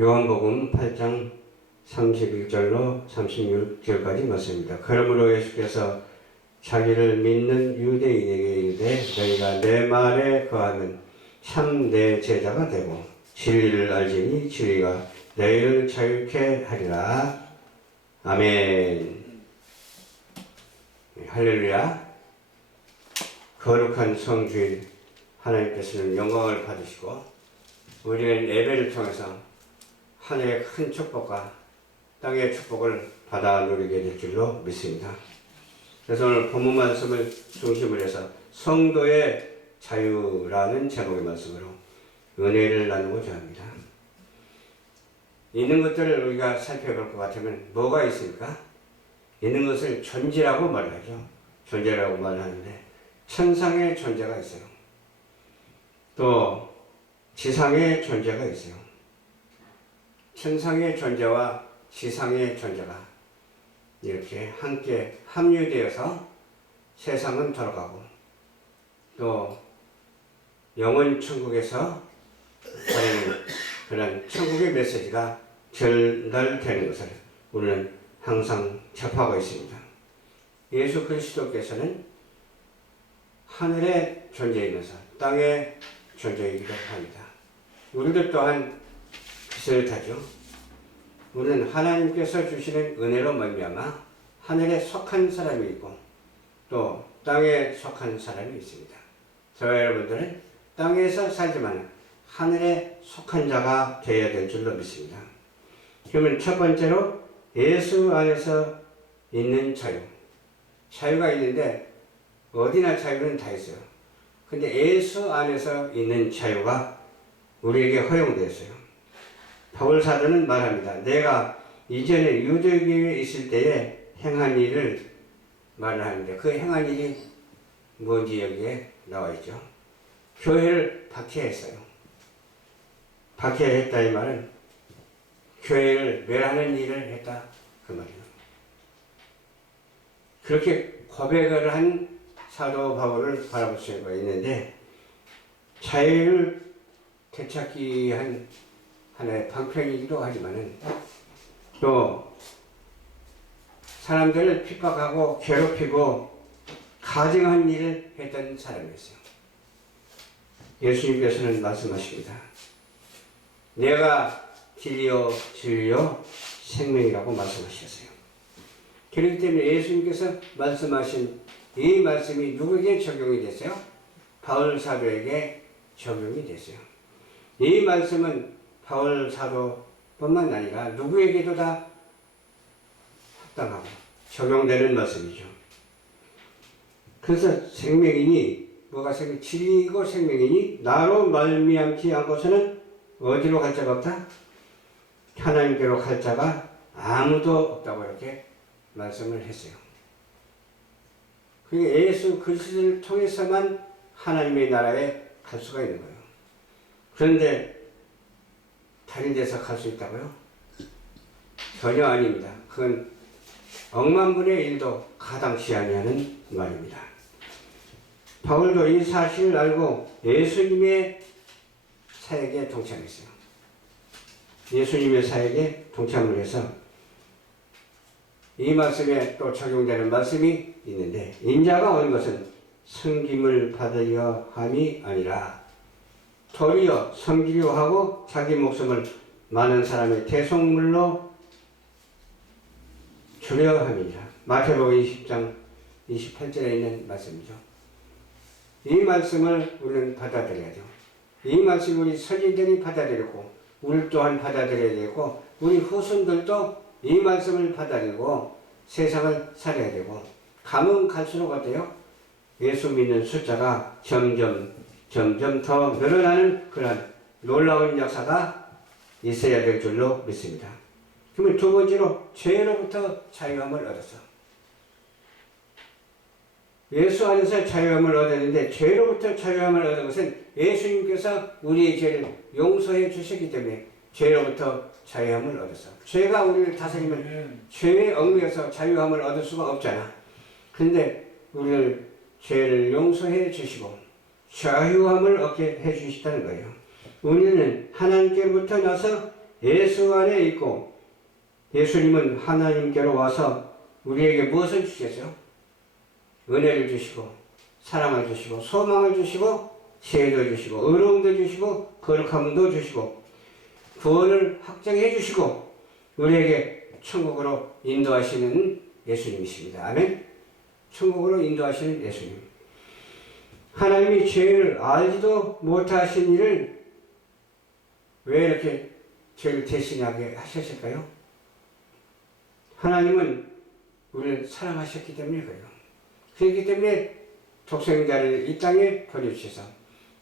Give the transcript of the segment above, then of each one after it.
요한복음 8장 31절로 36절까지 말씀입니다. 그러므로 예수께서 자기를 믿는 유대인에게 이르되 너희가 내 말에 거하면 참 내 제자가 되고 진리를 알지니 진리가 너희를 자유케 하리라. 아멘. 할렐루야. 거룩한 성주인 하나님께서는 영광을 받으시고 우리는 예배를 통해서 하늘의 큰 축복과 땅의 축복을 받아 누리게 될 줄로 믿습니다. 그래서 오늘 본문 말씀을 중심으로 해서 성도의 자유라는 제목의 말씀으로 은혜를 나누고자 합니다. 있는 것들을 우리가 살펴볼 것 같으면 뭐가 있습니까? 있는 것을 존재라고 말하죠. 존재라고 말하는데 천상의 존재가 있어요. 또 지상의 존재가 있어요. 천상의 존재와 지상의 존재가 이렇게 함께 합류되어서 세상은 돌아가고 또 영원 천국에서 하는 그런 천국의 메시지가 전달되는 것을 우리는 항상 접하고 있습니다. 예수 그리스도께서는 하늘에 존재이면서 땅에 존재이기도 합니다. 우리들 또한 비슷하죠. 우리는 하나님께서 주시는 은혜로 말미암아 하늘에 속한 사람이 있고 또 땅에 속한 사람이 있습니다. 저와 여러분들은 땅에서 살지만 하늘에 속한 자가 되어야 될 줄로 믿습니다. 그러면 첫 번째로 예수 안에서 있는 자유. 자유가 있는데 어디나 자유는 다 있어요. 근데 예수 안에서 있는 자유가 우리에게 허용되었어요. 바울 사도는 말합니다. 내가 이전에 유대교회에 있을 때에 행한 일을 말을 하는데 그 행한 일이 뭔지 여기에 나와 있죠. 교회를 박해했어요. 박해했다 이 말은 교회를 멸하는 일을 했다 그 말이에요. 그렇게 고백을 한 사도 바울을 바라볼 수가 있는데 자유를 되찾기 위한 하나의 방편이기도 하지만은 또 사람들을 핍박하고 괴롭히고 가증한 일을 했던 사람이었어요. 예수님께서는 말씀하십니다. 내가 진리요 진리요 생명이라고 말씀하셨어요. 그렇기 때문에 예수님께서 말씀하신 이 말씀이 누구에게 적용이 됐어요? 바울 사도에게 적용이 됐어요. 이 말씀은 바울 사도뿐만 아니라 누구에게도 다 합당하고 적용되는 말씀이죠. 그래서 생명이니 뭐가 진리이고 생명이니 나로 말미암지 않고서는 어디로 갈 자가 없다? 하나님께로 갈 자가 아무도 없다고 이렇게 말씀을 했어요. 그게 예수 그리스도를 통해서만 하나님의 나라에 갈 수가 있는 거예요. 그런데 다른 데서 갈 수 있다고요? 전혀 아닙니다. 그건 억만분의 일도 가당치 아니하는 말입니다. 바울도 이 사실을 알고 예수님의 사역에 동참했어요. 예수님의 사역에 동참을 해서 이 말씀에 또 적용되는 말씀이 있는데 인자가 온 것은 섬김을 받으려 함이 아니라 도리어 섬기려 하고 자기 목숨을 많은 사람의 대속물로 주려 함이니라. 마태복음 20장 28절에 있는 말씀이죠. 이 말씀을 우리는 받아들여야죠. 이 말씀을 우리 선지자들이 받아들였고 우리 또한 받아들여야 되고 우리 후손들도 이 말씀을 받아들이고 세상을 살아야 되고 가면 갈수록 어때요? 예수 믿는 숫자가 점점 더 늘어나는 그런 놀라운 역사가 있어야 될 줄로 믿습니다. 그러면 두 번째로 죄로부터 자유함을 얻었어. 예수 안에서 자유함을 얻었는데 죄로부터 자유함을 얻은 것은 예수님께서 우리의 죄를 용서해 주셨기 때문에 죄로부터 자유함을 얻었어. 죄가 우리를 다스리면 죄에 얽매여서 자유함을 얻을 수가 없잖아. 근데 우리를 죄를 용서해 주시고 자유함을 얻게 해 주시다는 거예요. 우리는 하나님께로부터 나서 예수 안에 있고 예수님은 하나님께로 와서 우리에게 무엇을 주셨어요? 은혜를 주시고 사랑을 주시고 소망을 주시고 지혜를 주시고 의로움도 주시고 거룩함도 주시고 구원을 확정해 주시고 우리에게 천국으로 인도하시는 예수님이십니다. 아멘. 천국으로 인도하시는 예수님. 하나님이 죄를 알지도 못하신 일을 왜 이렇게 죄를 대신하게 하셨을까요? 하나님은 우리를 사랑하셨기 때문에 그래요. 그렇기 때문에 독생자를 이 땅에 보내주셔서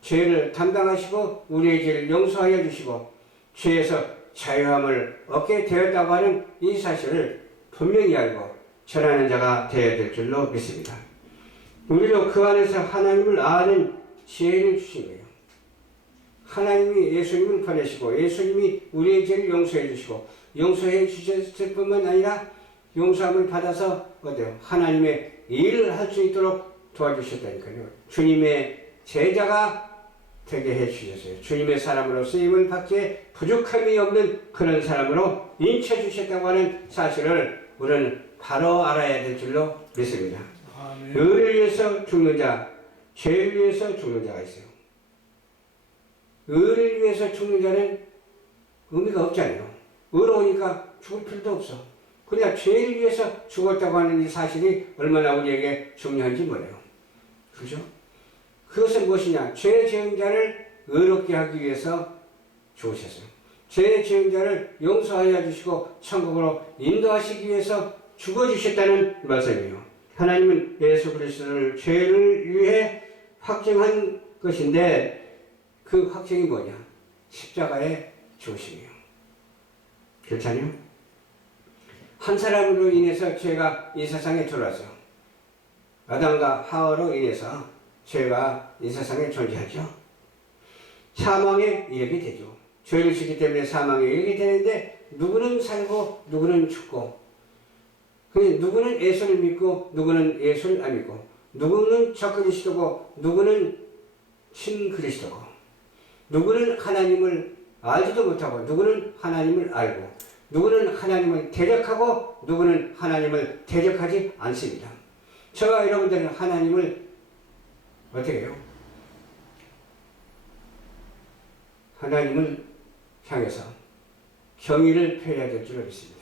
죄를 담당하시고 우리의 죄를 용서하여 주시고 죄에서 자유함을 얻게 되었다고 하는 이 사실을 분명히 알고 전하는 자가 되어야 될 줄로 믿습니다. 우리도 그 안에서 하나님을 아는 지혜를 주신 거예요. 하나님이 예수님을 보내시고 예수님이 우리의 죄를 용서해 주시고 용서해 주셨을 뿐만 아니라 용서함을 받아서 어때요? 하나님의 일을 할 수 있도록 도와주셨다니까요. 주님의 제자가 되게 해주셨어요. 주님의 사람으로 쓰임을 받기에 부족함이 없는 그런 사람으로 인쳐주셨다고 하는 사실을 우리는 바로 알아야 될 줄로 믿습니다. 의를 위해서 죽는 자, 죄를 위해서 죽는 자가 있어요. 의를 위해서 죽는 자는 의미가 없잖아요. 의로우니까 죽을 필요도 없어. 그냥 죄를 위해서 죽었다고 하는 이 사실이 얼마나 우리에게 중요한지 몰라요. 그죠? 그것은 무엇이냐? 죄 지은 자를 의롭게 하기 위해서 죽으셨어요. 죄 지은 자를 용서하여 주시고 천국으로 인도하시기 위해서 죽어주셨다는 말씀이에요. 하나님은 예수 그리스도를 죄를 위해 확정한 것인데 그 확정이 뭐냐? 십자가의 죽으심이에요. 그렇잖아요? 한 사람으로 인해서 죄가 이 세상에 들어왔어요. 아담과 하와로 인해서 죄가 이 세상에 존재하죠. 사망에 이르게 되죠. 죄를 짓기 때문에 사망에 이르게 되는데 누구는 살고 누구는 죽고 누구는 예수를 믿고 누구는 예수를 안 믿고 누구는 적그리스도고 누구는 신그리스도고 누구는 하나님을 알지도 못하고 누구는 하나님을 알고 누구는 하나님을 대적하고 누구는 하나님을 대적하지 않습니다. 저와 여러분들은 하나님을 어떻게 해요? 하나님을 향해서 경의를 표해야 될 줄 믿습니다.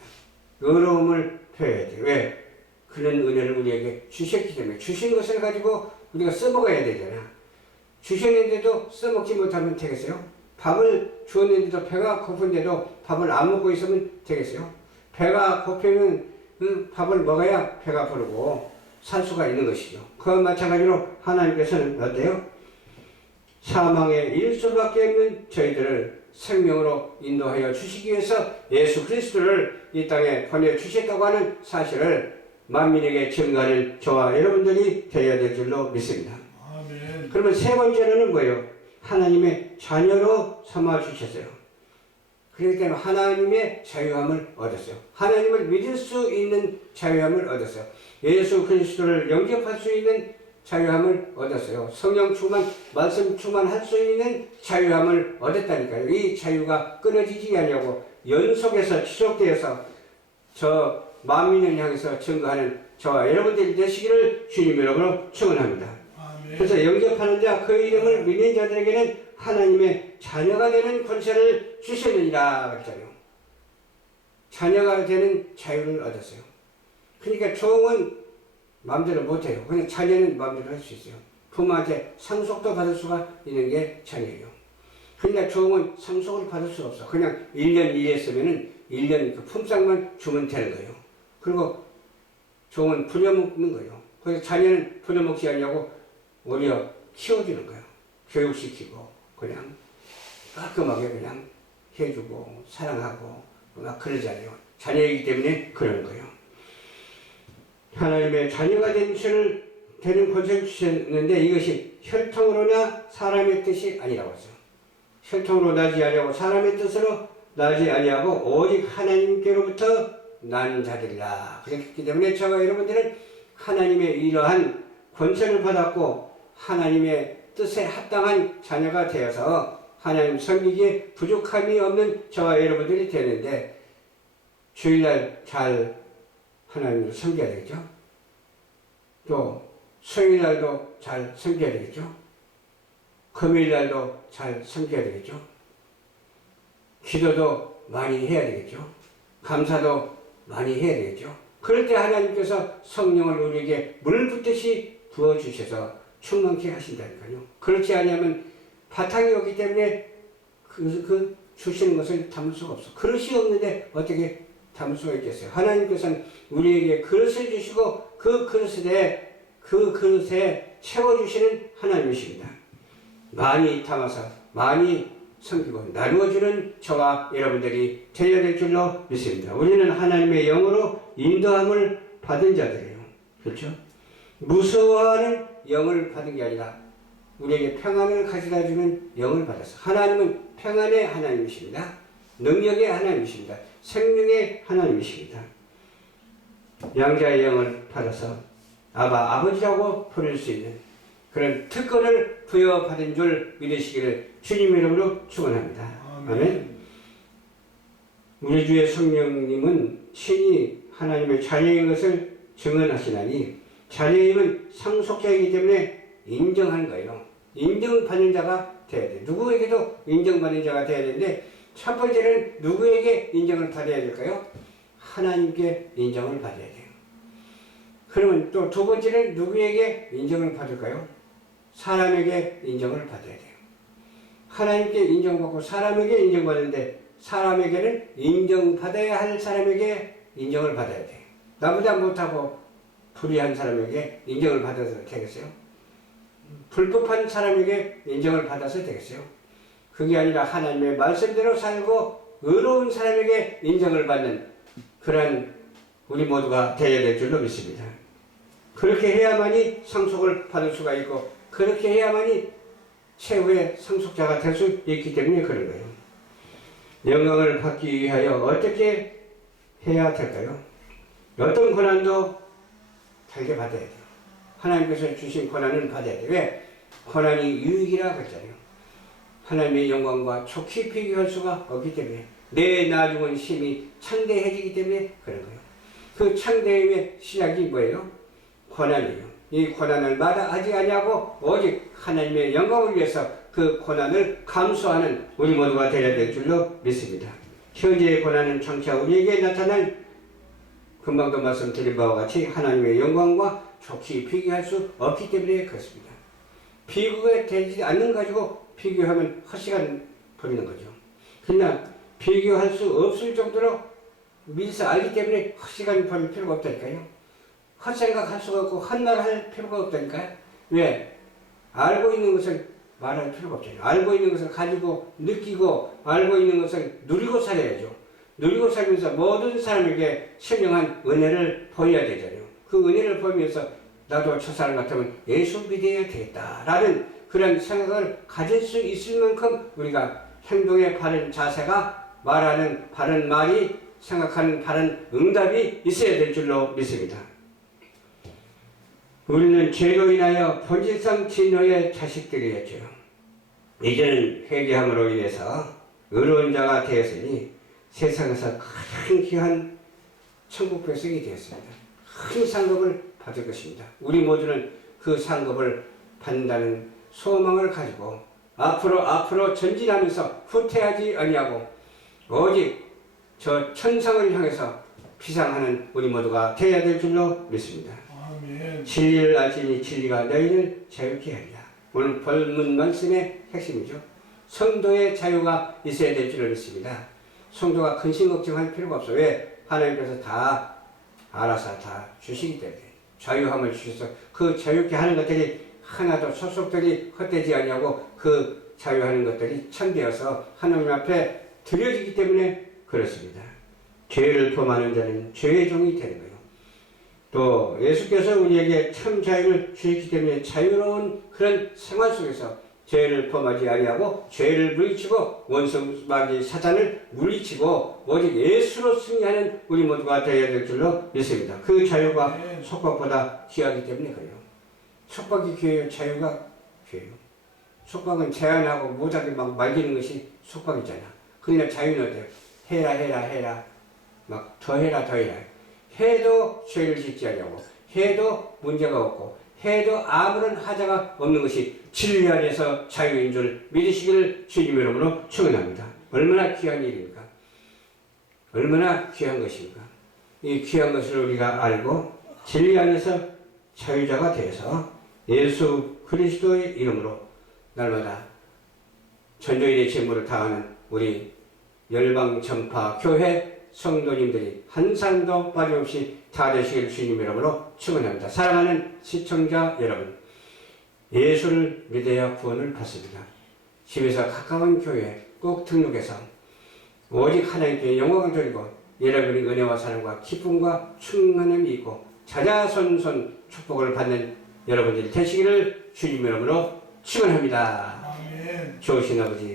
의로움을 표해야 돼요. 왜? 그런 은혜를 우리에게 주셨기 때문에 주신 것을 가지고 우리가 써먹어야 되잖아. 주셨는데도 써먹지 못하면 되겠어요? 밥을 주었는데도 배가 고픈데도 밥을 안 먹고 있으면 되겠어요? 배가 고프면 밥을 먹어야 배가 부르고 살 수가 있는 것이죠. 그와 마찬가지로 하나님께서는 어때요? 사망에 이를 수밖에 없는 저희들을 생명으로 인도하여 주시기 위해서 예수 그리스도를 이 땅에 보내주셨다고 하는 사실을 만민에게 증거하는 저와 여러분들이 되어야 될 줄로 믿습니다. 아멘. 그러면 세 번째로는 뭐예요? 하나님의 자녀로 삼아주셨어요. 그렇기 때문에 하나님의 자유함을 얻었어요. 하나님을 믿을 수 있는 자유함을 얻었어요. 예수 그리스도를 영접할 수 있는 자유함을 얻었어요. 성령 충만, 말씀 충만할 수 있는 자유함을 얻었다니까요. 이 자유가 끊어지지 않냐고 연속해서 지속되어서 저 만민을 향해서 증거하는 저와 여러분들이 되시기를 주님 이름으로 축원합니다. 그래서 영접하는 자, 그 이름을 믿는 자들에게는 하나님의 자녀가 되는 권세를 주셨느니라 그랬잖아요. 자녀가 되는 자유를 얻었어요. 그러니까 종은 마음대로 못해요. 그냥 자녀는 마음대로 할 수 있어요. 부모한테 상속도 받을 수가 있는 게 자녀예요. 그러니까 종은 상속을 받을 수 없어. 그냥 1년 일했으면은 1년 그 품삯만 주면 되는 거예요. 그리고 종은 부려먹는 거예요. 그래서 자녀는 부려먹지 않냐고 오히려 키워주는 거예요. 교육시키고 그냥 깔끔하게 그냥 해주고 사랑하고 막 그러잖아요. 자녀이기 때문에 그러는 거예요. 하나님의 자녀가 되는 권세를 주셨는데 이것이 혈통으로나 사람의 뜻이 아니라고 했어요. 혈통으로 나지 아니하고 사람의 뜻으로 나지 아니하고 오직 하나님께로부터 난 자들이라. 그렇기 때문에 저와 여러분들은 하나님의 이러한 권세를 받았고 하나님의 뜻에 합당한 자녀가 되어서 하나님 섬기기에 부족함이 없는 저와 여러분들이 되는데 주일날 잘 하나님을 섬겨야 되겠죠. 또 수요일날도 잘 섬겨야 되겠죠. 금요일날도 잘 섬겨야 되겠죠. 기도도 많이 해야 되겠죠. 감사도 많이 해야 되겠죠. 그럴 때 하나님께서 성령을 우리에게 물 붓듯이 부어주셔서 충만케 하신다니까요. 그렇지 않으면 바탕이 없기 때문에 그 주시는 것을 담을 수가 없어. 그릇이 없는데 어떻게 담을 수가 있겠어요. 하나님께서는 우리에게 그릇을 주시고 그 그릇에 채워주시는 하나님이십니다. 많이 담아서 많이 섬기고 나누어주는 저와 여러분들이 되어야 될 줄로 믿습니다. 우리는 하나님의 영으로 인도함을 받은 자들이에요. 그렇죠? 무서워하는 영을 받은 게 아니라 우리에게 평안을 가져다주는 영을 받아서 하나님은 평안의 하나님이십니다. 능력의 하나님이십니다. 생명의 하나님이십니다. 양자의 영을 받아서 아버지라고 부를 수 있는 그런 특권을 부여받은 줄 믿으시기를 주님 이름으로 축원합니다. 아멘. 우리 주의 성령님은 친히 하나님의 자녀인 것을 증언하시나니 자녀임은 상속자이기 때문에 인정하는 거예요. 인정받는 자가 돼야 돼. 누구에게도 인정받는 자가 돼야 되는데 첫 번째는 누구에게 인정을 받아야 될까요? 하나님께 인정을 받아야 돼요. 그러면 또 두 번째는 누구에게 인정을 받을까요? 사람에게 인정을 받아야 돼요. 하나님께 인정받고 사람에게 인정받는데 사람에게는 인정받아야 할 사람에게 인정을 받아야 돼요. 나보다 못하고 불의한 사람에게 인정을 받아서 되겠어요? 불법한 사람에게 인정을 받아서 되겠어요? 그게 아니라 하나님의 말씀대로 살고 의로운 사람에게 인정을 받는 그런 우리 모두가 되어야 될 줄로 믿습니다. 그렇게 해야만이 상속을 받을 수가 있고 그렇게 해야만이 최후의 상속자가 될 수 있기 때문에 그런 거예요. 영광을 받기 위하여 어떻게 해야 될까요? 어떤 고난도 달게 받아야 돼요. 하나님께서 주신 고난은 받아야 돼요. 왜? 고난이 유익이라고 했잖아요. 하나님의 영광과 좋게 비교할 수가 없기 때문에 내 나중은 심히 창대해지기 때문에 그런 거예요. 그 창대함의 시작이 뭐예요? 고난이에요. 이 고난을 마다하지 아니하고 오직 하나님의 영광을 위해서 그 고난을 감수하는 우리 모두가 되어야 될 줄로 믿습니다. 현재의 고난은 장차 우리에게 나타날 금방도 말씀드린 바와 같이 하나님의 영광과 좋게 비교할 수 없기 때문에 그렇습니다. 비교가 되지 않는 가지고 비교하면 헛시간 버리는 거죠. 그러나 비교할 수 없을 정도로 미리서 알기 때문에 헛시간 버릴 필요가 없다니까요. 헛생각할 수가 없고 헛말 할 필요가 없다니까요. 왜? 알고 있는 것을 말할 필요가 없잖아요. 알고 있는 것을 가지고 느끼고 알고 있는 것을 누리고 살아야죠. 누리고 살면서 모든 사람에게 신령한 은혜를 보여야 되잖아요. 그 은혜를 보면서 나도 저 사람 같으면 예수 믿어야 되겠다라는 그런 생각을 가질 수 있을 만큼 우리가 행동의 바른 자세가 말하는 바른 말이 생각하는 바른 응답이 있어야 될 줄로 믿습니다. 우리는 죄로 인하여 본질상 진노의 자식들이었죠. 이제는 회개함으로 인해서 의로운 자가 되었으니 세상에서 가장 귀한 천국 백성이 되었습니다. 큰 상급을 받을 것입니다. 우리 모두는 그 상급을 받는다는 소망을 가지고 앞으로 전진하면서 후퇴하지 아니하고 오직 저 천상을 향해서 비상하는 우리 모두가 되어야 될 줄로 믿습니다. 아멘. 진리를 알지니 진리가 너희를 자유케 하리라. 오늘 본문 말씀의 핵심이죠. 성도의 자유가 있어야 될 줄을 믿습니다. 성도가 근심 걱정할 필요가 없어. 왜? 하나님께서 다 알아서 다 주시기 때문에 자유함을 주셔서 그 자유케 하는 것들이 하나도 소속들이 헛되지 아니하고 그 자유하는 것들이 참되어서 하나님 앞에 드려지기 때문에 그렇습니다. 죄를 범하는 자는 죄의 종이 되는 거예요. 또 예수께서 우리에게 참 자유를 주셨기 때문에 자유로운 그런 생활 속에서 죄를 범하지 아니하고 죄를 물리치고 원수 마귀 사탄을 물리치고 오직 예수로 승리하는 우리 모두가 되어야 될 줄로 믿습니다. 그 자유가 속박보다 귀하기 때문에 그래요. 속박이 귀해요. 자유가 귀해요. 속박은 제한하고 못하게 막 말리는 것이 속박이잖아. 그러나 자유는 어때요? 해라 해라 해라 막 더 해라 더 해라 해도 죄를 짓지 않냐고 해도 문제가 없고 해도 아무런 하자가 없는 것이 진리 안에서 자유인 줄 믿으시기를 주님의 이름으로 축원합니다. 얼마나 귀한 일입니까? 얼마나 귀한 것입니까? 이 귀한 것을 우리가 알고 진리 안에서 자유자가 되어서 예수 그리스도의 이름으로 날마다 전도일의 책무를 다하는 우리 열방 전파 교회 성도님들이 한 사람도 빠짐없이 다 되시기를 주님 이름으로 축원합니다. 사랑하는 시청자 여러분, 예수를 믿어야 구원을 받습니다. 집에서 가까운 교회 꼭 등록해서 오직 하나님께 영광을 돌리고 여러분의 은혜와 사랑과 기쁨과 충만함이 있고 자자손손 축복을 받는 여러분들이 되시기를 주님 이름으로 축원합니다. 좋으신 아버지